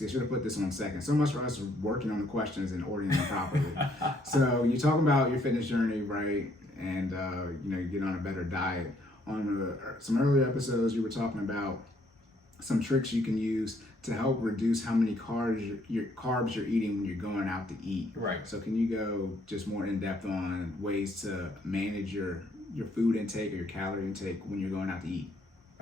See, I should have put this on second. So much for us working on the questions and ordering them properly. So you're talking about your fitness journey, right? And you get on a better diet. On some earlier episodes, you were talking about some tricks you can use to help reduce how many carbs you're eating when you're going out to eat. Right. So can you go just more in depth on ways to manage your food intake or your calorie intake when you're going out to eat?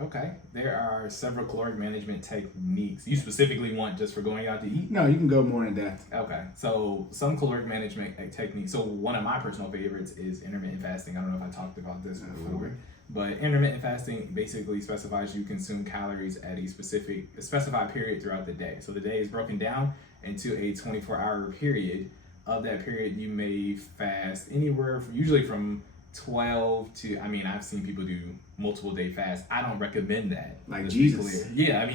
Okay. There are several caloric management techniques. You specifically want just for going out to eat? No, you can go more in depth. Okay. So some caloric management techniques. So one of my personal favorites is intermittent fasting. I don't know if I talked about this before. But intermittent fasting basically specifies you consume calories at a specified period throughout the day. So the day is broken down into a 24-hour period. Of that period, you may fast anywhere from, usually from 12 to, I've seen people do multiple day fasts. I don't recommend that. Like Jesus. Yeah,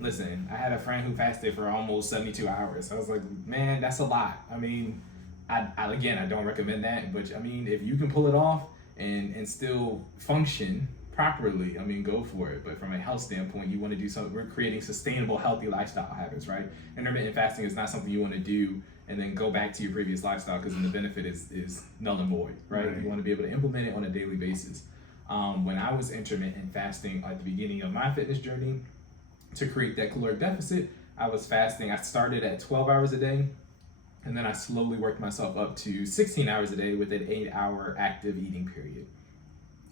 listen, I had a friend who fasted for almost 72 hours. I was like, man, that's a lot. I don't recommend that. But if you can pull it off and still function properly, go for it. But from a health standpoint, you want to do something. We're creating sustainable, healthy lifestyle habits, right? Intermittent fasting is not something you want to do and then go back to your previous lifestyle, because then the benefit is null and void, right? You want to be able to implement it on a daily basis. When I was intermittent fasting at the beginning of my fitness journey to create that caloric deficit, I was fasting. I started at 12 hours a day, and then I slowly worked myself up to 16 hours a day with an 8-hour active eating period.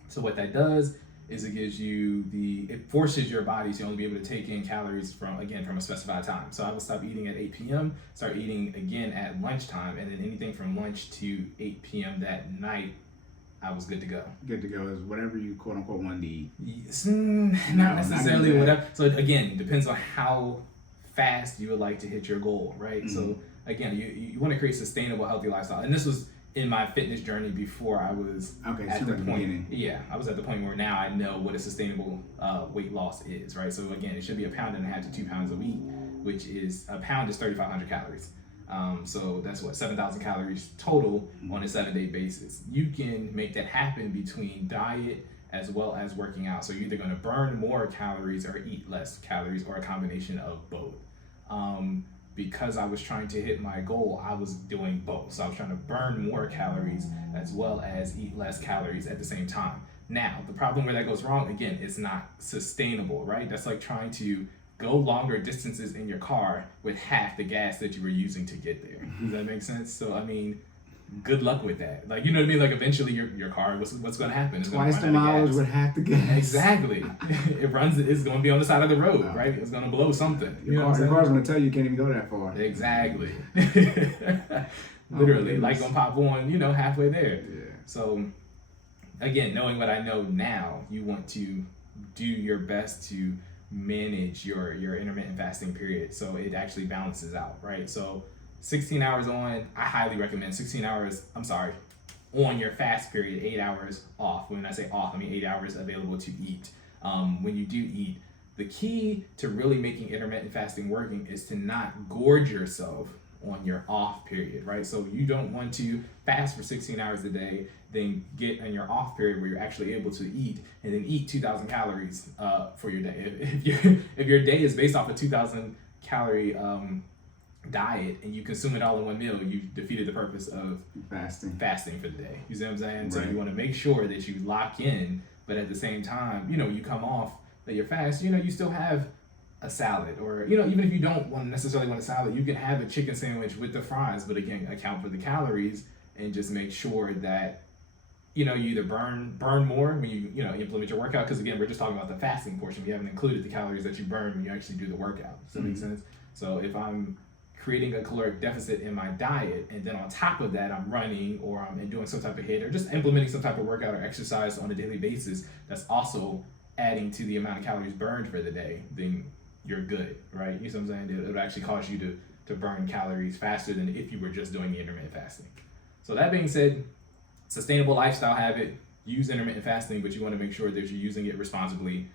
So what that does is it forces your body to only be able to take in calories from a specified time. So I would stop eating at 8 p.m., start eating again at lunchtime, and then anything from lunch to 8 p.m. that night, I was good to go. Good to go is whatever you quote unquote want to eat. Yes, not necessarily whatever. So again, depends on how fast you would like to hit your goal, right? Mm-hmm. So again, you want to create sustainable, healthy lifestyle. And this was in my fitness journey before I was at the point. Yeah, I was at the point where now I know what a sustainable weight loss is, right? So again, it should be 1.5 pounds to 2 pounds a week, which is a pound is 3,500 calories. So that's 7,000 calories total on a 7-day basis. You can make that happen between diet as well as working out. So you're either going to burn more calories or eat less calories, or a combination of both. Because I was trying to hit my goal, I was doing both. So I was trying to burn more calories as well as eat less calories at the same time. Now, the problem where that goes wrong, again, it's not sustainable, right? That's like trying to go longer distances in your car with half the gas that you were using to get there. Does that make sense? So, good luck with that. Like, you know what I mean? Like, eventually your car, what's going to happen? It's twice the mileage with half the gas. Exactly. It's going to be on the side of the road, right? It's going to blow something. Your car's going to tell you can't even go that far. Exactly. Literally, like going to pop on, halfway there. Yeah. So, again, knowing what I know now, you want to do your best to manage your intermittent fasting period so it actually balances out, right? So 16 hours on, I highly recommend 16 hours, on your fast period, 8 hours off. When I say off, I mean 8 hours available to eat. When you do eat, the key to really making intermittent fasting working is to not gorge yourself on your off period, right? So you don't want to fast for 16 hours a day, then get in your off period where you're actually able to eat, and then eat 2,000 calories for your day. If your day is based off a 2,000 calorie diet and you consume it all in one meal, you defeated the purpose of fasting for the day. You see what I'm saying? Right. So you want to make sure that you lock in, but at the same time, you come off that you're fast, you still have a salad, or even if you don't necessarily want a salad, you can have a chicken sandwich with the fries, but again, account for the calories and just make sure that you either burn more when you implement your workout, because again, we're just talking about the fasting portion. We haven't included the calories that you burn when you actually do the workout. Does that make sense? So if I'm creating a caloric deficit in my diet, and then on top of that I'm running, or I'm doing some type of HIIT, or just implementing some type of workout or exercise on a daily basis that's also adding to the amount of calories burned for the day, then you're good, right? You know what I'm saying? It'll actually cause you to burn calories faster than if you were just doing the intermittent fasting. So that being said, sustainable lifestyle habit, use intermittent fasting, but you want to make sure that you're using it responsibly.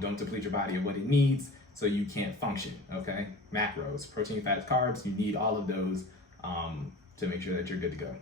Don't deplete your body of what it needs so you can't function, okay? Macros, protein, fats, carbs, you need all of those to make sure that you're good to go.